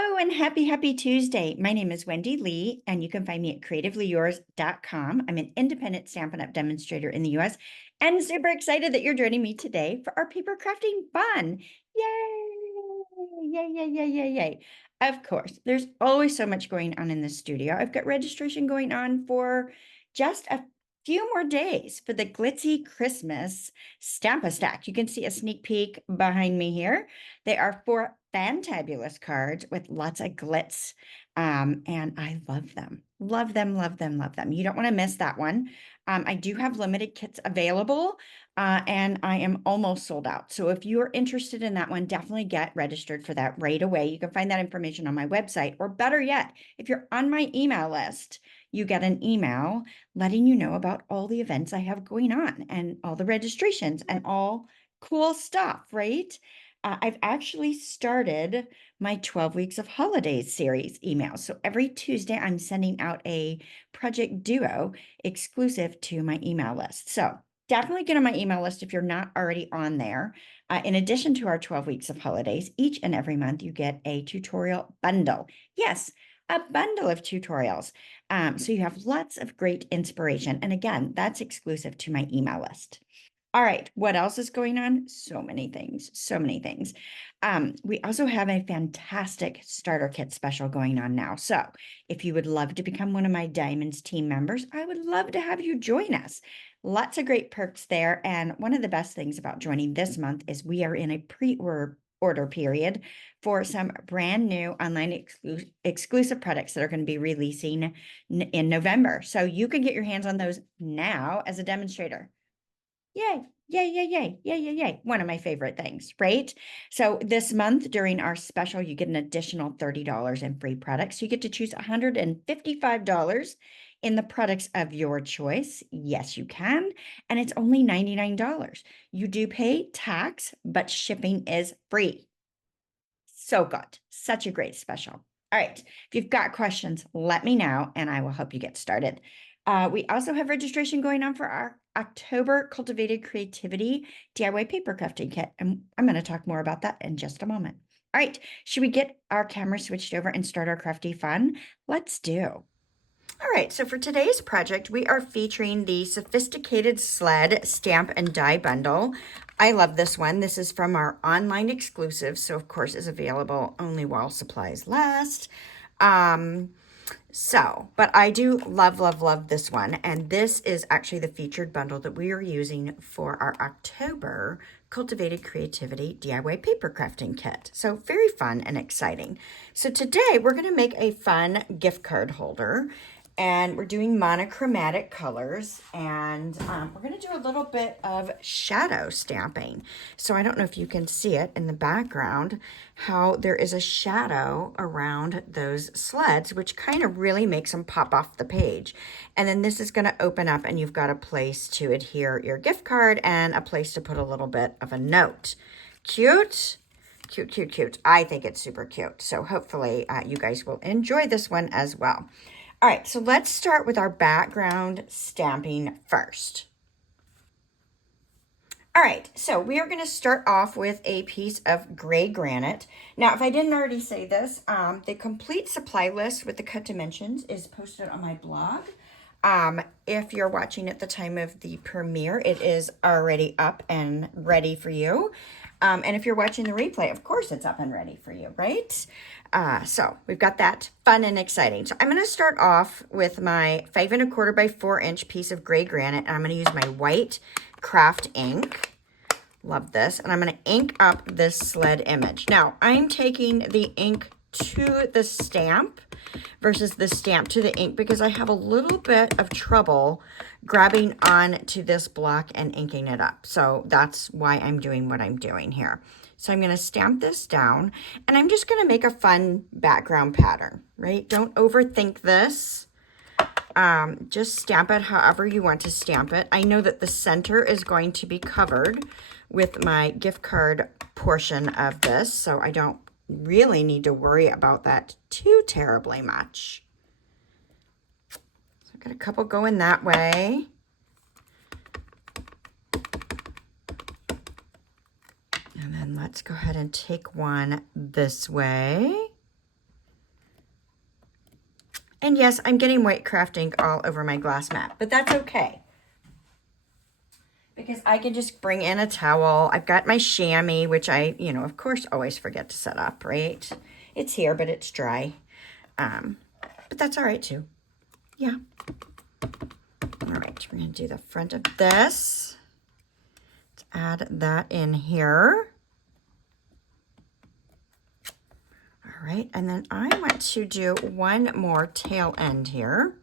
Hello and happy Tuesday. My name is Wendy Lee, and you can find me at creativeleeyours.com. I'm an independent Stampin' Up! Demonstrator in the US, and super excited that you're joining me today for our paper crafting fun. Yay! Yay, yay, yay, yay, yay. Of course, there's always so much going on in the studio. I've got registration going on for just a few more days for the Glitzy Christmas Stamp-A-Stack. You can see a sneak peek behind me here. They are 4 fantabulous cards with lots of glitz, and I love them. Love them, love them, love them. You don't want to miss that one. I do have limited kits available, and I am almost sold out. So if you're interested in that one, definitely get registered for that right away. You can find that information on my website, or better yet, if you're on my email list, you get an email letting you know about all the events I have going on and all the registrations and all cool stuff, right? I've actually started my 12 Weeks of Holidays series emails. So every Tuesday, I'm sending out a Project Duo exclusive to my email list. So definitely get on my email list if you're not already on there. In addition to our 12 Weeks of Holidays, each and every month you get a tutorial bundle. Yes, a bundle of tutorials. So you have lots of great inspiration. And again, that's exclusive to my email list. All right, what else is going on? So many things, so many things. We also have a fantastic starter kit special going on now. So if you would love to become one of my Diamonds team members, I would love to have you join us. Lots of great perks there. And one of the best things about joining this month is we are in a pre-order period for some brand new online exclusive products that are going to be releasing in November. So you can get your hands on those now as a demonstrator. Yay, yay, yay, yay, yay, yay, yay. One of my favorite things, right? So this month during our special, you get an additional $30 in free products. You get to choose $155 in the products of your choice. Yes, you can. And it's only $99. You do pay tax, but shipping is free. So good. Such a great special. All right. If you've got questions, let me know and I will help you get started. We also have registration going on for our October Cultivated Creativity DIY paper crafting kit. And I'm going to talk more about that in just a moment. All right. Should we get our camera switched over and start our crafty fun? Let's do. All right, so for today's project, we are featuring the Sophisticated Sled Stamp and Die Bundle. I love this one. This is from our online exclusive, so of course is available only while supplies last. But I do love, love, love this one. And this is actually the featured bundle that we are using for our October Cultivated Creativity DIY paper crafting kit. So very fun and exciting. So today we're going to make a fun gift card holder. And we're doing monochromatic colors, and we're going to do a little bit of shadow stamping. So I don't know if you can see it in the background, how there is a shadow around those sleds, which kind of really makes them pop off the page. And then this is going to open up, and you've got a place to adhere your gift card and a place to put a little bit of a note. Cute? Cute, cute, cute. I think it's super cute. So hopefully you guys will enjoy this one as well. All right, so let's start with our background stamping first. All right, so we are going to start off with a piece of gray granite. Now, if I didn't already say this, the complete supply list with the cut dimensions is posted on my blog. If you're watching at the time of the premiere, it is already up and ready for you. And if you're watching the replay, of course it's up and ready for you, right? So we've got that fun and exciting. So I'm going to start off with my 5 1/4 by 4 inch piece of gray granite. And I'm going to use my white craft ink. Love this. And I'm going to ink up this sled image. Now I'm taking the ink to the stamp versus the stamp to the ink because I have a little bit of trouble grabbing on to this block and inking it up. So that's why I'm doing what I'm doing here. So I'm going to stamp this down and I'm just going to make a fun background pattern, right? Don't overthink this. Just stamp it however you want to stamp it. I know that the center is going to be covered with my gift card portion of this, so I don't really need to worry about that too terribly much. So I've got a couple going that way. And then let's go ahead and take one this way. And yes, I'm getting white craft ink all over my glass mat, but that's okay. Because I can just bring in a towel. I've got my chamois, which I, of course, always forget to set up, right? It's here, but it's dry. But that's all right, too. Yeah. All right, we're going to do the front of this. Let's add that in here. All right, and then I want to do one more tail end here.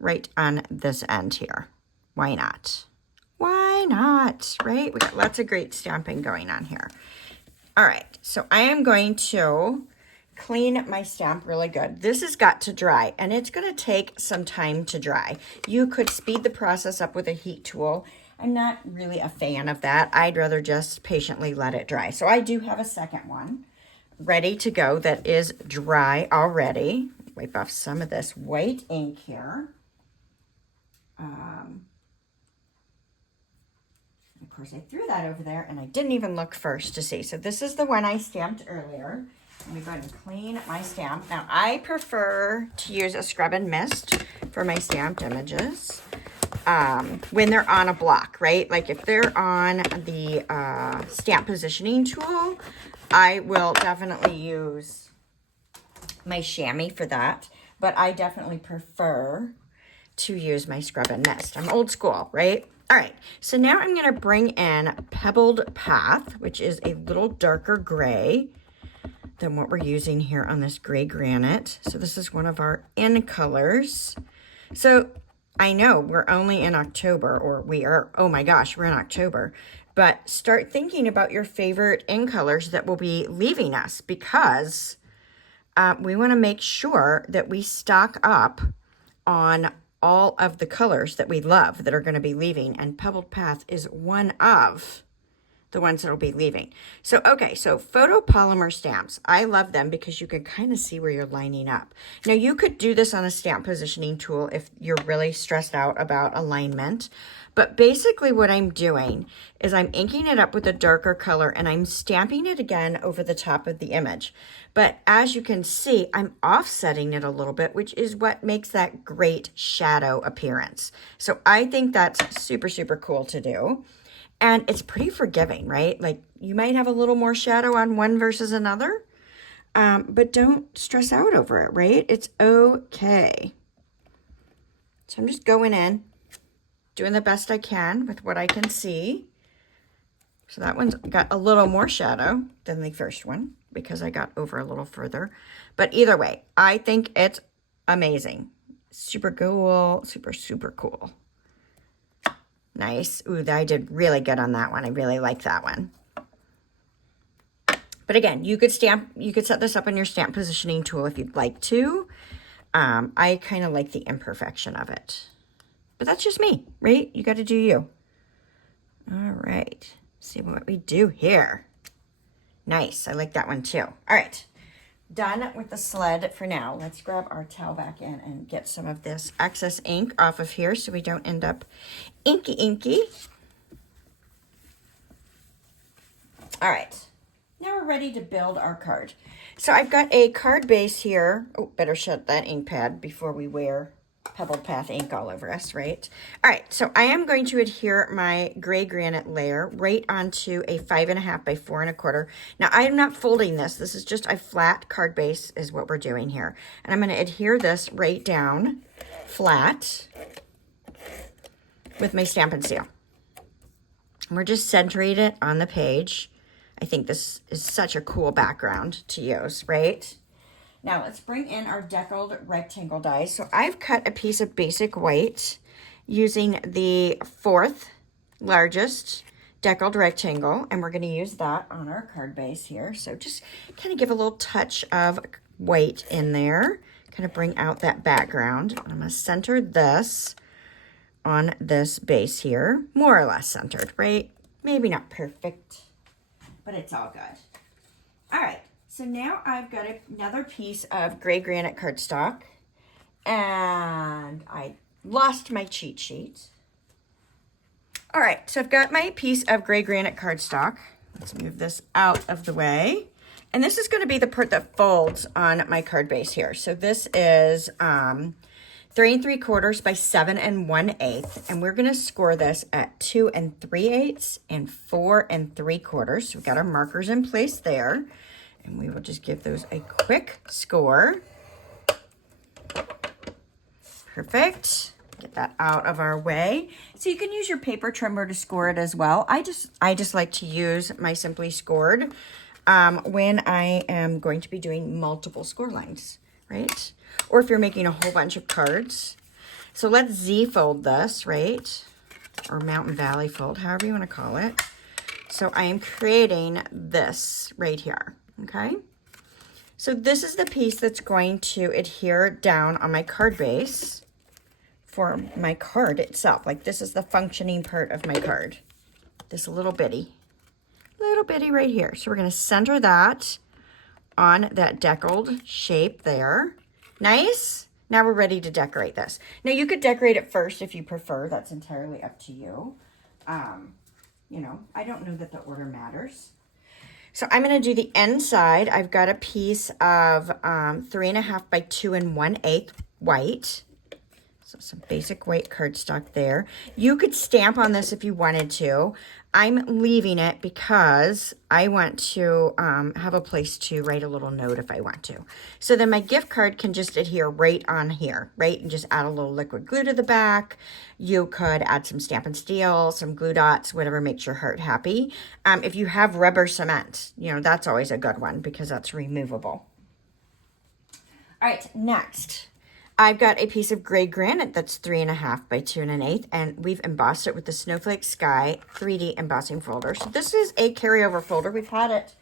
Right on this end here. Why not? Why not, right? We got lots of great stamping going on here. All right, so I am going to clean my stamp really good. This has got to dry, and it's going to take some time to dry. You could speed the process up with a heat tool. I'm not really a fan of that. I'd rather just patiently let it dry. So I do have a second one ready to go that is dry already. Wipe off some of this white ink here. Of course, I threw that over there, and I didn't even look first to see. So this is the one I stamped earlier. Let me go ahead and clean my stamp. Now, I prefer to use a scrub and mist for my stamped images when they're on a block, right? Like if they're on the stamp positioning tool, I will definitely use my chamois for that. But I definitely prefer to use my scrub and mist. I'm old school, right? All right, so now I'm gonna bring in Pebbled Path, which is a little darker gray than what we're using here on this gray granite. So this is one of our in colors. So I know we're only in October, or we are, oh my gosh, we're in October, but start thinking about your favorite in colors that will be leaving us, because we wanna make sure that we stock up on all of the colors that we love that are going to be leaving, and Pebbled Path is one of the ones that will be leaving. So, okay, so photopolymer stamps. I love them because you can kind of see where you're lining up. Now, you could do this on a stamp positioning tool if you're really stressed out about alignment. But basically what I'm doing is I'm inking it up with a darker color, and I'm stamping it again over the top of the image. But as you can see, I'm offsetting it a little bit, which is what makes that great shadow appearance. So I think that's super, super cool to do. And it's pretty forgiving, right? Like you might have a little more shadow on one versus another, but don't stress out over it, right? It's okay. So I'm just going in, doing the best I can with what I can see. So that one's got a little more shadow than the first one because I got over a little further. But either way, I think it's amazing. Super cool, super, super cool. Nice. Ooh, I did really good on that one. I really like that one. But again, you could set this up on your stamp positioning tool if you'd like to. I kind of like the imperfection of it. But that's just me, right? You got to do you. All right. See what we do here. Nice. I like that one too. All right. Done with the sled for now. Let's grab our towel back in and get some of this excess ink off of here so we don't end up inky. All right. Now we're ready to build our card. So I've got a card base here. Oh, better shut that ink pad before we wear Pebbled Path ink all over us, right? All right, so I am going to adhere my gray granite layer right onto a 5.5 by 4 1/4. Now I am not folding this. This is just a flat card base is what we're doing here. And I'm going to adhere this right down flat with my Stampin' Seal. And we're just centering it on the page. I think this is such a cool background to use, right? Now let's bring in our deckled rectangle dies. So I've cut a piece of basic white using the 4th largest deckled rectangle, and we're going to use that on our card base here. So just kind of give a little touch of white in there, kind of bring out that background. I'm going to center this on this base here, more or less centered, right? Maybe not perfect, but it's all good. All right. So now I've got another piece of gray granite cardstock, and I lost my cheat sheet. All right, so I've got my piece of gray granite cardstock. Let's move this out of the way. And this is going to be the part that folds on my card base here. So this is 3 3/4 by 7 1/8. And we're going to score this at 2 3/8 and 4 3/4. So we've got our markers in place there. And we will just give those a quick score. Perfect. Get that out of our way. So you can use your paper trimmer to score it as well. I just like to use my Simply Scored when I am going to be doing multiple score lines, right? Or if you're making a whole bunch of cards. So let's Z fold this, right? Or Mountain Valley fold, however you want to call it. So I am creating this right here, okay? So this is the piece that's going to adhere down on my card base for my card itself. Like this is the functioning part of my card. This little bitty right here. So we're going to center that on that deckled shape there. Nice. Now we're ready to decorate this. Now you could decorate it first if you prefer. That's entirely up to you. You know, I don't know that the order matters. So I'm going to do the inside. I've got a piece of 3 1/2 by 2 1/8 white. So some basic white cardstock there. You could stamp on this if you wanted to. I'm leaving it because I want to have a place to write a little note if I want to. So then my gift card can just adhere right on here, right? And just add a little liquid glue to the back. You could add some Stampin' Steel, some glue dots, whatever makes your heart happy. If you have rubber cement, you know, that's always a good one because that's removable. All right, next. I've got a piece of gray granite that's 3 1/2 by 2 1/8, and we've embossed it with the Snowflake Sky 3D embossing folder. So this is a carryover folder. We've had it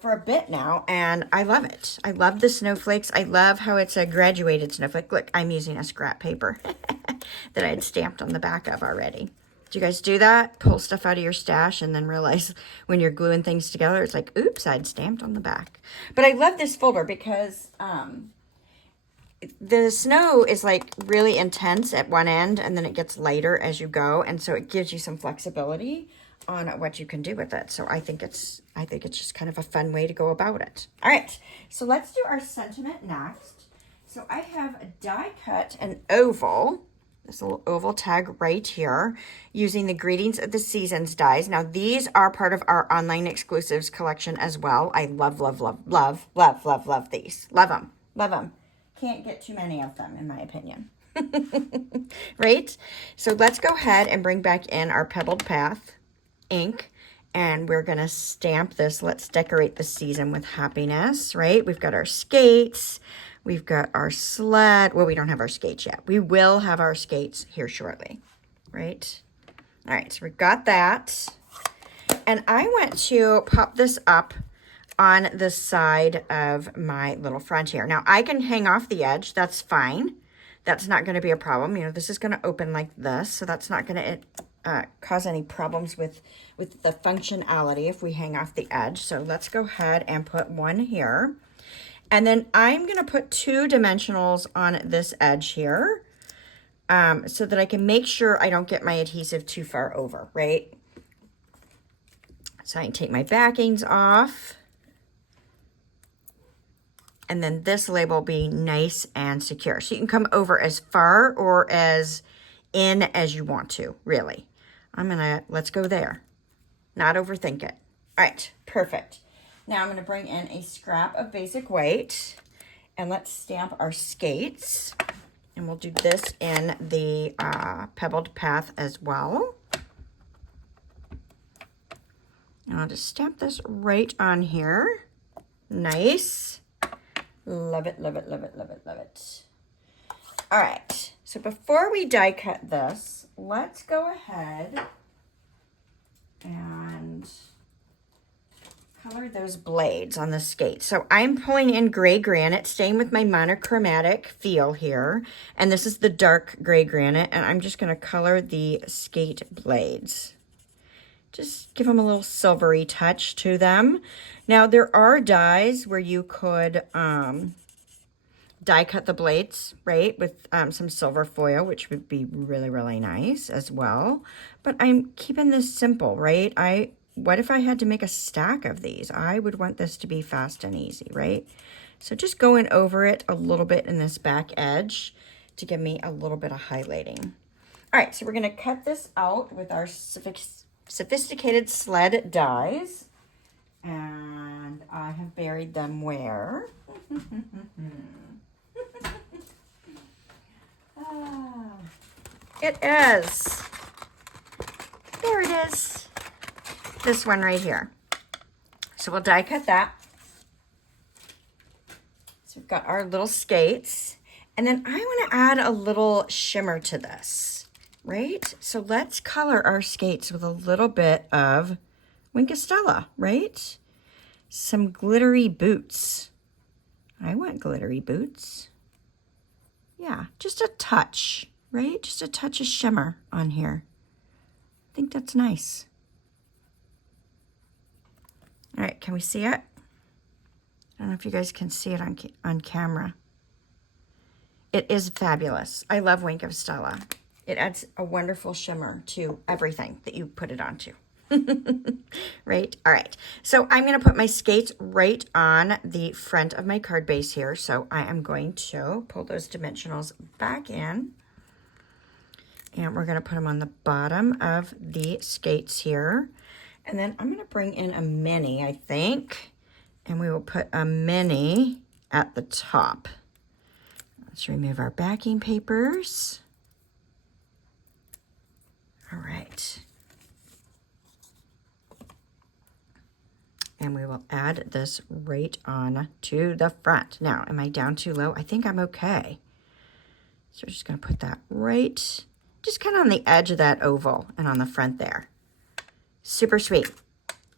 for a bit now, and I love it. I love the snowflakes. I love how it's a graduated snowflake. Look, I'm using a scrap paper that I had stamped on the back of already. Do you guys do that? Pull stuff out of your stash and then realize when you're gluing things together, it's like, oops, I'd stamped on the back. But I love this folder because the snow is like really intense at one end and then it gets lighter as you go. And so it gives you some flexibility on what you can do with it. So I think it's just kind of a fun way to go about it. All right, so let's do our sentiment next. So I have die cut an oval, this little oval tag right here, using the Greetings of the Seasons dies. Now these are part of our online exclusives collection as well. I love, love, love, love, love, love, love these. Love them, love them. Can't get too many of them, in my opinion. Right? So let's go ahead and bring back in our Pebbled Path ink, and we're going to stamp this. Let's decorate the season with happiness, right? We've got our skates. We've got our sled. Well, we don't have our skates yet. We will have our skates here shortly, right? All right, so we've got that. And I want to pop this up on the side of my little front here. Now I can hang off the edge, that's fine. That's not going to be a problem. You know, this is going to open like this, so that's not going to cause any problems with the functionality if we hang off the edge. So let's go ahead and put one here. And then I'm going to put 2 dimensionals on this edge here so that I can make sure I don't get my adhesive too far over, right? So I can take my backings off. And then this label will be nice and secure. So you can come over as far or as in as you want to, really. Let's go there. Not overthink it. All right, perfect. Now I'm gonna bring in a scrap of basic white and let's stamp our skates. And we'll do this in the Pebbled Path as well. And I'll just stamp this right on here. Nice. Love it, love it, love it, love it, love it. All right, so before we die cut this, let's go ahead and color those blades on the skate. So I'm pulling in gray granite, staying with my monochromatic feel here. And this is the dark gray granite, and I'm just gonna color the skate blades. Just give them a little silvery touch to them. Now, there are dies where you could die cut the blades, right, with some silver foil, which would be really, really nice as well. But I'm keeping this simple, right? I what if I had to make a stack of these? I would want this to be fast and easy, right? So just going over it a little bit in this back edge to give me a little bit of highlighting. All right, so we're gonna cut this out with our sophisticated sled dies. And I have buried them where? It is. There it is. This one right here. So we'll die cut that. So we've got our little skates. And then I want to add a little shimmer to this, right? So let's color our skates with a little bit of Winkostella, right? Some glittery boots. I want glittery boots. Yeah, just a touch, right? Just a touch of shimmer on here. I think that's nice. All right, can we see it? I don't know if you guys can see it on camera. It is fabulous. I love Winkostella. It adds a wonderful shimmer to everything that you put it onto. Right? All right. So I'm going to put my skates right on the front of my card base here. So I am going to pull those dimensionals back in. And we're going to put them on the bottom of the skates here. And then I'm going to bring in a mini, I think. And we will put a mini at the top. Let's remove our backing papers. All right. And we will add this right on to the front. Now, am I down too low? I think I'm okay. So we're just going to put that right, just kind of on the edge of that oval and on the front there. Super sweet.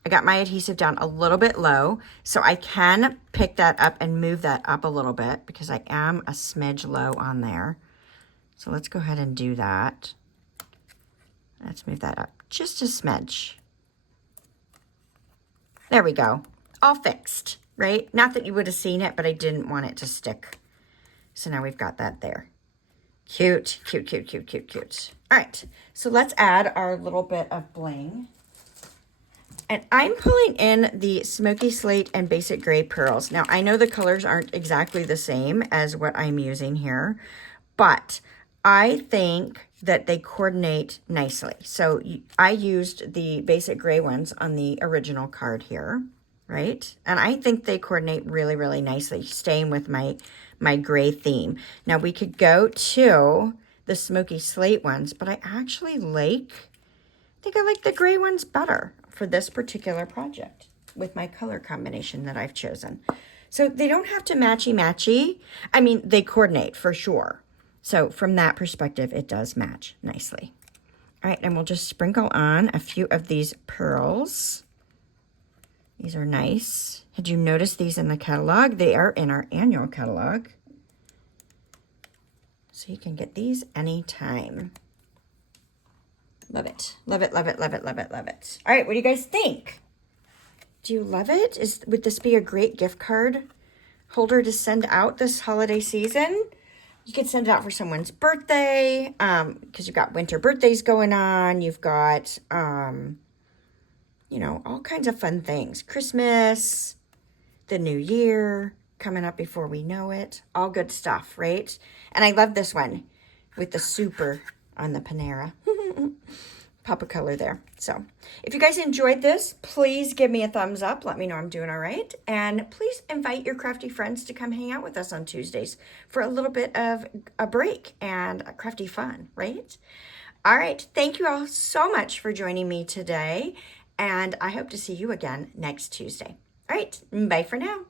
I got my adhesive down a little bit low, so I can pick that up and move that up a little bit because I am a smidge low on there. So let's go ahead and do that. Let's move that up just a smidge. There we go. All fixed, right? Not that you would have seen it, but I didn't want it to stick. So now we've got that there. Cute, cute, cute, cute, cute, cute. All right, so let's add our little bit of bling. And I'm pulling in the Smoky Slate and Basic Gray pearls. Now, I know the colors aren't exactly the same as what I'm using here, but I think that they coordinate nicely. So I used the Basic Gray ones on the original card here, right? And I think they coordinate really, really nicely, staying with my gray theme. Now, we could go to the Smoky Slate ones, but I actually think I like the gray ones better for this particular project with my color combination that I've chosen. So they don't have to matchy-matchy. I mean, they coordinate for sure. So from that perspective, it does match nicely. All right, and we'll just sprinkle on a few of these pearls. These are nice. Had you noticed these in the catalog? They are in our annual catalog. So you can get these anytime. Love it. Love it, love it, love it, love it, love it. All right, what do you guys think? Do you love it? Would this be a great gift card holder to send out this holiday season? You could send it out for someone's birthday, because you've got winter birthdays going on. You've got, you know, all kinds of fun things. Christmas, the new year coming up before we know it. All good stuff, right? And I love this one with the super on the Panera. Pop a color there. So if you guys enjoyed this, please give me a thumbs up. Let me know I'm doing all right. And please invite your crafty friends to come hang out with us on Tuesdays for a little bit of a break and a crafty fun, right? All right. Thank you all so much for joining me today. And I hope to see you again next Tuesday. All right. Bye for now.